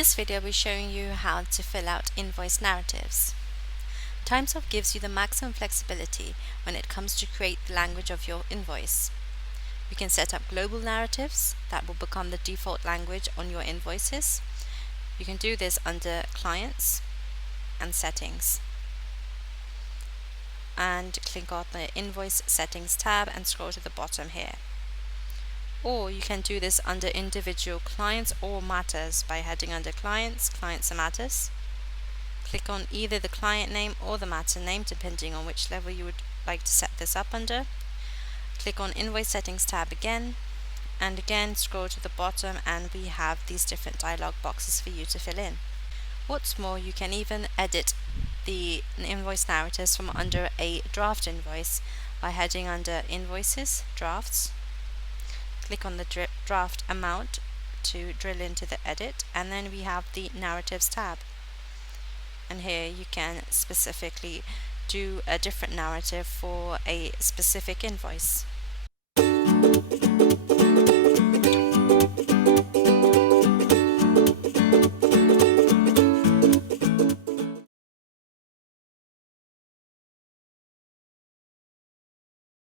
this video I'll be showing you how to fill out invoice narratives. TimeSoft gives you the maximum flexibility when it comes to create the language of your invoice. You can set up global narratives that will become the default language on your invoices. You can do this under Clients and Settings, and click on the Invoice Settings tab and scroll to the bottom here. Or you can do this under individual clients or matters by heading under Clients, Clients and Matters. Click on either the client name or the matter name depending on which level you would like to set this up under. Click on Invoice Settings tab again, and again scroll to the bottom and we have these different dialog boxes for you to fill in. What's more, you can even edit the invoice narratives from under a draft invoice by heading under Invoices, Drafts. Click on the draft amount to drill into the edit, and then we have the Narratives tab. And here you can specifically do a different narrative for a specific invoice.